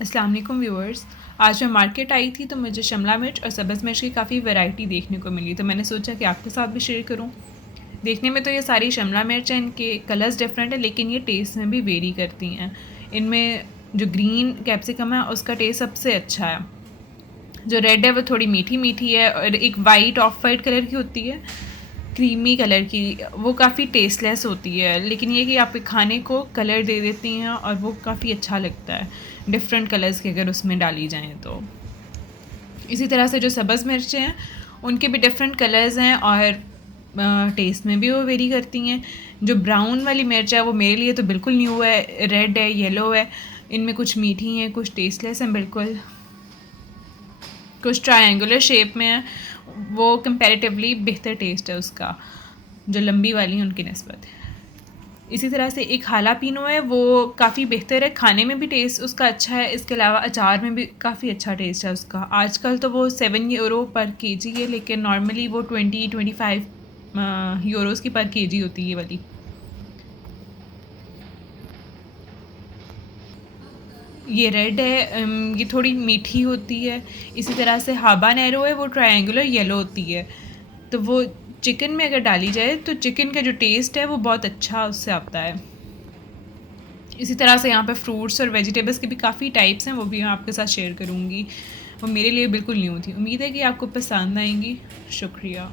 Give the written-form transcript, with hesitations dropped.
अस्सलाम वालेकुम व्यूअर्स। आज मैं मार्केट आई थी तो मुझे शिमला मिर्च और सब्ज़ मिर्च की काफ़ी वैरायटी देखने को मिली, तो मैंने सोचा कि आपके साथ भी शेयर करूं। देखने में तो ये सारी शिमला मिर्च हैं, इनके कलर्स डिफरेंट है लेकिन ये टेस्ट में भी वेरी करती हैं। इनमें जो ग्रीन कैप्सिकम है उसका टेस्ट सबसे अच्छा है। जो रेड है वो थोड़ी मीठी मीठी है और एक वाइट ऑफ वाइट कलर की होती है, क्रीमी कलर की, वो काफ़ी टेस्टलेस होती है, लेकिन ये कि आपके खाने को कलर दे देती हैं और वो काफ़ी अच्छा लगता है डिफरेंट कलर्स के अगर उसमें डाली जाएं तो। इसी तरह से जो सब्ज़ मिर्चें हैं उनके भी डिफरेंट कलर्स हैं और टेस्ट में भी वो वेरी करती हैं। जो ब्राउन वाली मिर्च है वो मेरे लिए तो बिल्कुल न्यू है, रेड है, येलो है। इनमें कुछ मीठी हैं, कुछ टेस्टलेस हैं बिल्कुल, कुछ ट्रायंगुलर शेप में है। वो कंपैरेटिवली बेहतर टेस्ट है उसका, जो लंबी वाली हैं उनकी निस्बत। इसी तरह से एक हालापिनो है, वो काफ़ी बेहतर है, खाने में भी टेस्ट उसका अच्छा है, इसके अलावा अचार में भी काफ़ी अच्छा टेस्ट है उसका। आजकल तो वो 7 यूरो पर केजी है, लेकिन नॉर्मली वो 20-25 यूरोज़ की पर केजी होती है ये वाली। ये रेड है, ये थोड़ी मीठी होती है। इसी तरह से हाबानेरो है, वो ट्रायंगुलर येलो होती है। तो वो चिकन में अगर डाली जाए तो चिकन का जो टेस्ट है वो बहुत अच्छा उससे आता है। इसी तरह से यहाँ पे फ्रूट्स और वेजिटेबल्स के भी काफ़ी टाइप्स हैं, वो भी मैं आपके साथ शेयर करूँगी। वो मेरे लिए बिल्कुल न्यू थी। उम्मीद है कि आपको पसंद आएंगी। शुक्रिया।